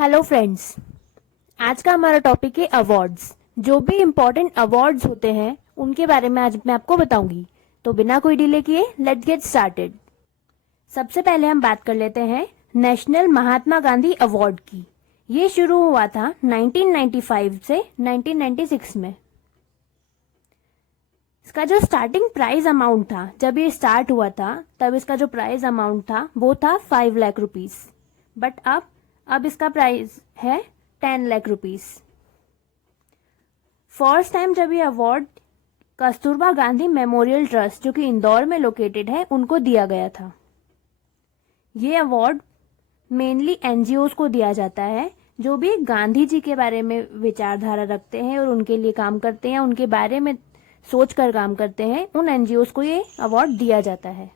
Hello friends. आज का हमारा टॉपिक है अवार्ड्स। जो भी इम्पोर्टेंट अवार्ड्स होते हैं उनके बारे में आज मैं आपको बताऊंगी। तो बिना कोई डिले किए लेट्स गेट स्टार्टेड। सबसे पहले हम बात कर लेते हैं नेशनल महात्मा गांधी अवार्ड की। ये शुरू हुआ था 1995 से 1996 में। इसका जो स्टार्टिंग प्राइज अमाउंट था, जब ये स्टार्ट हुआ था तब इसका जो प्राइज अमाउंट था वो था 5 लाख रुपीस, बट अब इसका प्राइस है 10 लाख रुपीस। फर्स्ट टाइम जब ये award Kasturba Gandhi memorial trust, जो कि इंदौर में लोकेटेड है, उनको दिया गया था। ये अवार्ड मेनली एनजीओज को दिया जाता है जो भी गांधी जी के बारे में विचारधारा रखते हैं और उनके लिए काम करते हैं, उनके बारे में सोचकर काम करते हैं। उन एनजीओज को ये अवार्ड दिया जाता है।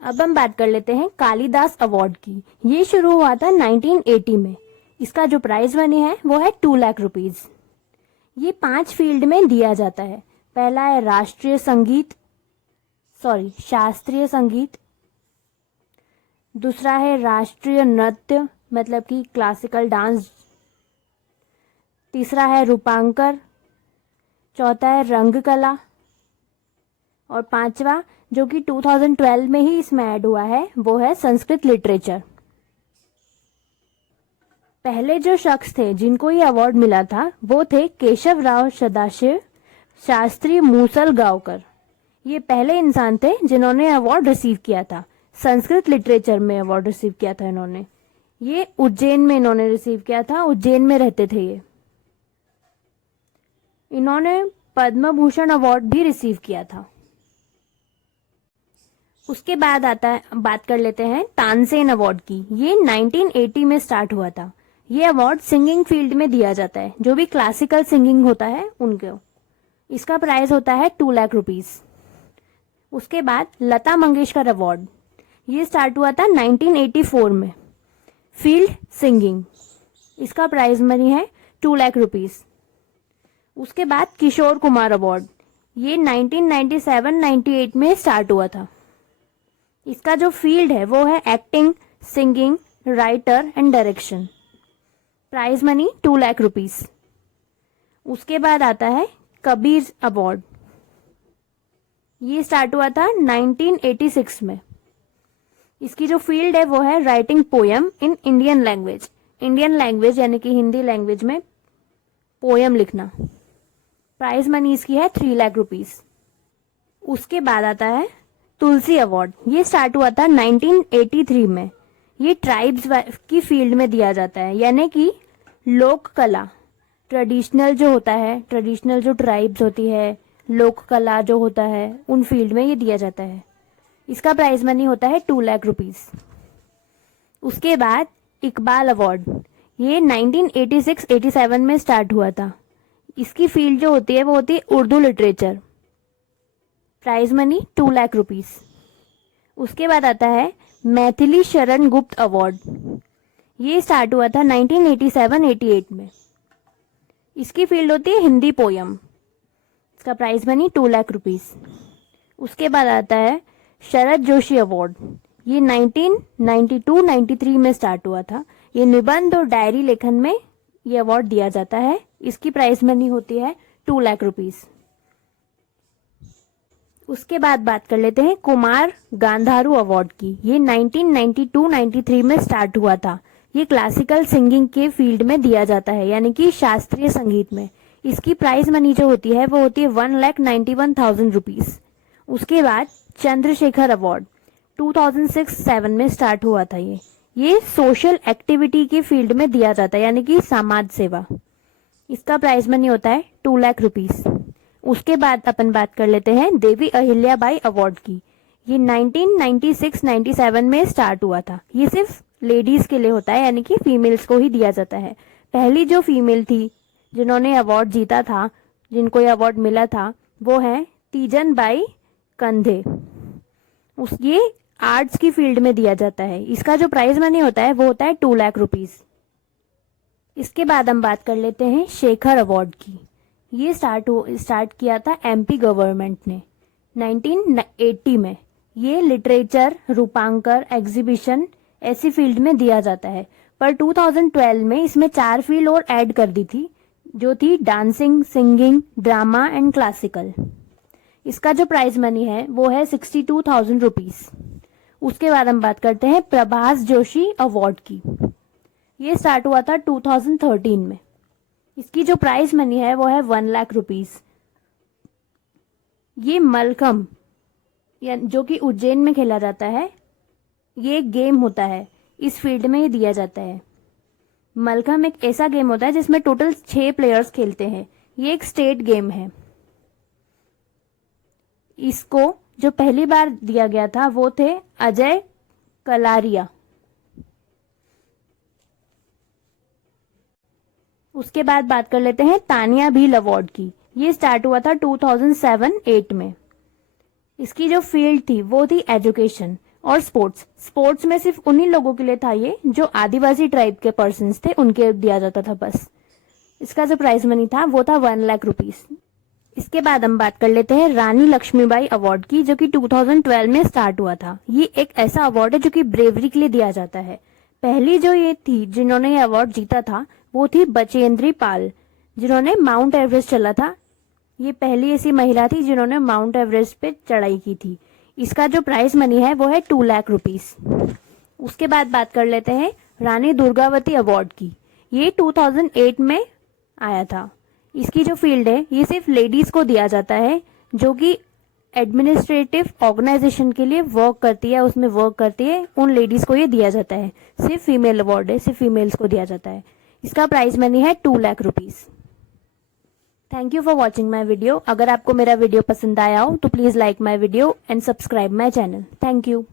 अब हम बात कर लेते हैं कालिदास अवार्ड की। ये शुरू हुआ था 1980 में। इसका जो प्राइज मनी है वो है 2 लाख रुपीज। ये 5 फील्ड में दिया जाता है। पहला है शास्त्रीय संगीत। दूसरा है राष्ट्रीय नृत्य, मतलब कि क्लासिकल डांस। तीसरा है रूपांकर। चौथा है रंगकला। और पांचवा, जो कि 2012 में ही इसमें ऐड हुआ है, वो है संस्कृत लिटरेचर। पहले जो शख्स थे जिनको ये अवार्ड मिला था वो थे केशव राव सदाशिव शास्त्री मूसलगांवकर। ये पहले इंसान थे जिन्होंने अवार्ड रिसीव किया था। संस्कृत लिटरेचर में अवार्ड रिसीव किया था इन्होंने। ये उज्जैन में इन्होंने रिसीव किया था। उज्जैन में रहते थे ये। इन्होंने पद्म भूषण अवार्ड भी रिसीव किया था। उसके बाद बात कर लेते हैं तानसेन अवार्ड की। ये 1980 में स्टार्ट हुआ था। ये अवार्ड सिंगिंग फील्ड में दिया जाता है, जो भी क्लासिकल सिंगिंग होता है उनको। इसका प्राइस होता है 2 लाख रुपीस। उसके बाद लता मंगेशकर अवार्ड। ये स्टार्ट हुआ था 1984 में। फील्ड सिंगिंग, इसका प्राइस मनी है 2 लाख रुपीस। उसके बाद किशोर कुमार अवार्ड। ये 1997-98 में स्टार्ट हुआ था। इसका जो फील्ड है वो है acting, singing, writer and direction. Prize money 2 lakh rupees. उसके बाद आता है कबीर अवार्ड। ये स्टार्ट हुआ था 1986 में। इसकी जो फील्ड है वो है writing poem in Indian language. Indian language यानी कि हिंदी लैंग्वेज में पोयम लिखना। प्राइज मनी इसकी है 3 लाख रुपीस। उसके बाद आता है तुलसी अवार्ड। ये स्टार्ट हुआ था 1983 में। ये ट्राइब्स की फील्ड में दिया जाता है, यानी कि लोक कला, ट्रेडिशनल जो होता है, ट्रेडिशनल जो ट्राइब्स होती है, लोक कला जो होता है, उन फील्ड में ये दिया जाता है। इसका प्राइज मनी होता है 2 लाख रुपीस। उसके बाद इकबाल अवार्ड। ये 1986-87 में स्टार्ट हुआ था। इसकी फील्ड जो होती है वो होती है Urdu literature. Prize money 2 lakh rupees. उसके बाद आता है मैथिली शरण गुप्त अवार्ड। ये स्टार्ट हुआ था 1987-88 में। इसकी फील्ड होती है हिंदी पोयम। इसका प्राइज मनी 2 लाख रुपीस। उसके बाद आता है शरद जोशी अवार्ड। ये 1992-93 में स्टार्ट हुआ था। ये निबंध और डायरी लेखन में ये अवार्ड दिया जाता है। इसकी प्राइज मनी होती है 2 लाख रुपीस। उसके बाद बात कर लेते हैं कुमार गांधारू अवार्ड की। ये 1992-93 में स्टार्ट हुआ था। ये क्लासिकल सिंगिंग के फील्ड में दिया जाता है, यानी कि शास्त्रीय संगीत में। इसकी प्राइज मनी जो होती है वो होती है 1,91,000 रुपीज। उसके बाद चंद्रशेखर अवार्ड 2006-07 में स्टार्ट हुआ था। ये सोशल एक्टिविटी के फील्ड में दिया जाता है, यानी कि समाज सेवा। इसका प्राइज मनी होता है 2 लाख रुपीस। उसके बाद अपन बात कर लेते हैं देवी अहिल्याबाई अवार्ड की। ये 1996-97 में स्टार्ट हुआ था। ये सिर्फ लेडीज के लिए होता है, यानी कि फीमेल्स को ही दिया जाता है। पहली जो फीमेल थी जिन्होंने अवार्ड जीता था, जिनको ये अवार्ड मिला था, वो है तीजन बाई कंधे। ये आर्ट्स की फील्ड में दिया जाता है। इसका जो प्राइज मनी होता है वो होता है 2 लाख रुपीस। इसके बाद हम बात कर लेते हैं शेखर अवार्ड की। ये स्टार्ट किया था एमपी गवर्नमेंट ने 1980 में। ये लिटरेचर, रूपांकर, एग्जीबिशन ऐसी फील्ड में दिया जाता है। पर 2012 में इसमें 4 फील्ड और ऐड कर दी थी, जो थी dancing, singing, drama and classical. इसका जो प्राइज मनी है वो है 62,000 रुपीज। उसके बाद हम बात करते हैं प्रभास जोशी अवार्ड की। ये स्टार्ट हुआ था 2013 में। इसकी जो प्राइज मनी है वो है 1 लाख रुपीज। ये मलखम जो कि उज्जैन में खेला जाता है, ये एक गेम होता है, इस फील्ड में ये दिया जाता है। मलखम एक ऐसा गेम होता है जिसमें टोटल 6 प्लेयर्स खेलते हैं। ये एक स्टेट गेम है। इसको जो पहली बार दिया गया था वो थे अजय कलारिया। उसके बाद बात कर लेते हैं तानिया भील अवार्ड की। ये स्टार्ट हुआ था 2007-8 में। इसकी जो फील्ड थी वो थी एजुकेशन और स्पोर्ट्स। स्पोर्ट्स में सिर्फ उन्हीं लोगों के लिए था ये जो आदिवासी ट्राइब के पर्सन्स थे, उनके दिया जाता था बस। इसका जो प्राइज मनी था वो था 1 लाख रुपीज। इसके बाद हम बात कर लेते हैं रानी लक्ष्मीबाई अवार्ड की, जो कि 2012 में स्टार्ट हुआ था। ये एक ऐसा अवार्ड है जो कि ब्रेवरी के लिए दिया जाता है। पहली जो ये थी जिन्होंने ये अवार्ड जीता था वो थी बचेंद्री पाल, जिन्होंने माउंट एवरेस्ट चला था। ये पहली ऐसी महिला थी जिन्होंने माउंट एवरेस्ट पे चढ़ाई की थी। इसका जो प्राइज मनी है वो है 2 लाख रुपीज। उसके बाद बात कर लेते हैं रानी दुर्गावती अवार्ड की। ये 2008 में आया था। इसकी जो फील्ड है ये सिर्फ लेडीज को दिया जाता है, जो कि एडमिनिस्ट्रेटिव ऑर्गेनाइजेशन के लिए वर्क करती है, उसमें वर्क करती है, उन लेडीज को ये दिया जाता है। सिर्फ फीमेल अवार्ड है, सिर्फ फीमेल्स को दिया जाता है। इसका प्राइज मनी है 2 lakh rupees. Thank you for watching my video. अगर आपको मेरा वीडियो पसंद आया हो तो please like my video and subscribe my channel. Thank you.